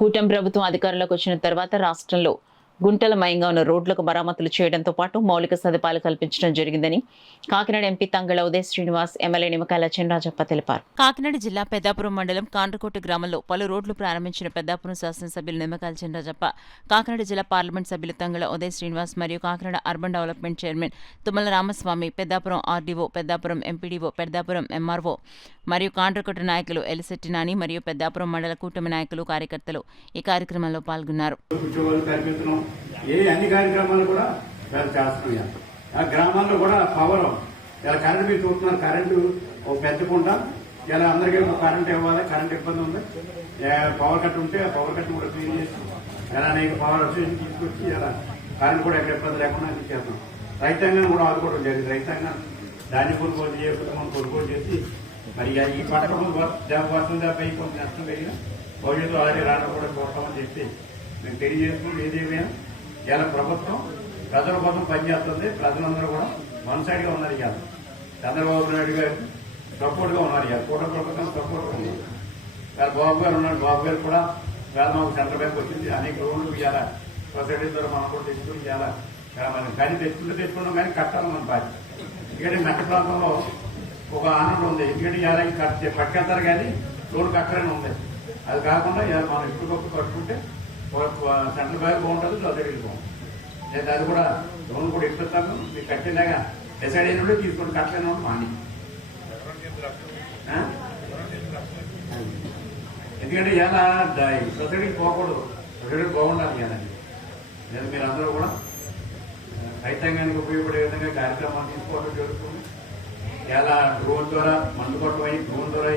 కూటమి ప్రభుత్వం అధికారంలోకి వచ్చిన తర్వాత రాష్ట్రంలో గుంటలమయంగా ఉన్న రోడ్లకు మరమ్మతులు చేయడంతో పాటు మౌలిక సదుపాయాలు కల్పించడం జరిగిందని కాకినాడ ఎంపీ తంగళ ఉదయ్ శ్రీనివాస్, ఎమ్మెల్యే నిమ్మకాయల చినరాజప్ప తెలిపారు. కాకినాడ జిల్లా పెద్దాపురం మండలం కాండ్రకోట గ్రామంలో పలు రోడ్లు ప్రారంభించిన పెద్దాపురం శాసనసభ్యులు నిమ్మకాయల చినరాజప్ప, కాకినాడ జిల్లా పార్లమెంట్ సభ్యులు తంగళ ఉదయ్ శ్రీనివాస్ మరియు Kakinada urban development chairman Tummala Ramaswamy, Peddapuram RDO, Peddapuram MPDO, Peddapuram MRO మరియు కాండ్రకోట నాయకులు ఎలిశెట్టి నాని మరియు పెద్దాపురం మండల కూటమి నాయకులు, కార్యకర్తలు ఈ కార్యక్రమంలో పాల్గొన్నారు. అన్ని కార్యక్రమాలు కూడా చేస్తున్నాం. ఆ గ్రామాల్లో కూడా పవర్ ఇలా కరెంట్ మీరు చూస్తున్నారు. కరెంటు పెంచకుండా ఇలా అందరికీ కరెంట్ ఇవ్వాలి. కరెంట్ ఇబ్బంది ఉంది. పవర్ కట్ ఉంటే ఆ పవర్ కట్ కూడా క్లీన్ చేసి ఇలా అనేక పవర్ తీసుకొచ్చి ఇలా కరెంట్ కూడా ఎక్కడ ఇబ్బంది లేకుండా చేస్తాం. రైతాంగాన్ని కూడా ఆదుకోవడం జరిగింది. రైతాంగాన్ని ధాన్యం కొనుగోలు చేయకుండా మనం కొనుగోలు చేసి మరి ఈ పంట వర్షం దెబ్బ కొంత నష్టం పెరిగిన భవిష్యత్తు అలాగే రావడం కూడా చూడటమని చెప్పి మేము తెలియజేసుకుంటూ ఏదేమైనా ఇలా ప్రభుత్వం ప్రజల కోసం పనిచేస్తుంది. ప్రజలందరూ కూడా వన్ సైడ్ గా ఉన్నారు. ఇవాళ చంద్రబాబు నాయుడు గారు సపోర్ట్ గా ఉన్నారు. ఇవాళ కూటమి ప్రభుత్వం సపోర్ట్ గా ఉన్నారు. ఇవాళ బాబు గారు ఉన్నారు. బాబు గారు కూడా ఇవాళ మాకు సెంట్రల్ బ్యాంక్ వచ్చింది. అనేక రోడ్లు ఇవాళ సొసైటీ ద్వారా మనం కూడా తెచ్చుకుని ఇవాళ మనం కానీ తెచ్చుకుంటాం కానీ కట్టాలి మన బాధ్యత. ఎందుకంటే మెట్ట ప్రాంతంలో ఒక ఆనందం ఉంది. ఎందుకంటే ఇవాళ పట్టుకెళ్తారు కానీ రోడ్డు కట్టాలని ఉంది. అది కాకుండా ఇవాళ మనం ఇప్పుడు కట్టుకుంటే సెంట్రల్ బ్యాంక్ బాగుంటుంది, సొసైటీ బాగుంటుంది. లేదా అది కూడా లోన్ కూడా ఇప్పిస్తాను. మీకు కట్టినాగా డిసైడ్ అయినప్పుడు తీసుకొని కట్టలేను మాని. ఎందుకంటే ఇలా సొసైటీకి పోకూడదు. సొసైటీకి బాగుండాలి. ఇలా లేదా మీరు అందరూ కూడా రైతాంగానికి ఉపయోగపడే విధంగా కార్యక్రమాలు తీసుకోవడం జరుగుతుంది. ఇలా డ్రోన్ ద్వారా మందు కొట్టమని డ్రోన్ ద్వారా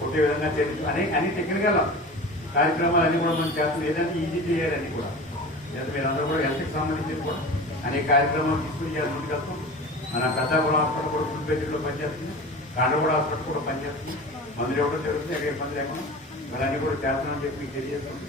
కొట్టే విధంగా తెలుసు అన్ని టెక్నికల్ కార్యక్రమాలు అన్ని కూడా మనం చేస్తున్నాం. ఏదంటే ఈజీ చేయాలని కూడా లేదా మీరు అందరూ కూడా హెల్త్కి సంబంధించి కూడా అనేక కార్యక్రమాలు తీసుకుని ముందుకెళ్తాం. మన పెద్దాపురం హాస్పిటల్ కూడా ఫుడ్ బెడ్లో పనిచేస్తుంది. కాండ్రగూడ హాస్పిటల్ కూడా పనిచేస్తుంది. మందులు ఇవ్వడం జరుగుతుంది. ఎక్కడ ఇబ్బంది లేకుండా ఇవన్నీ కూడా చేస్తామని చెప్పి తెలియజేస్తుంది.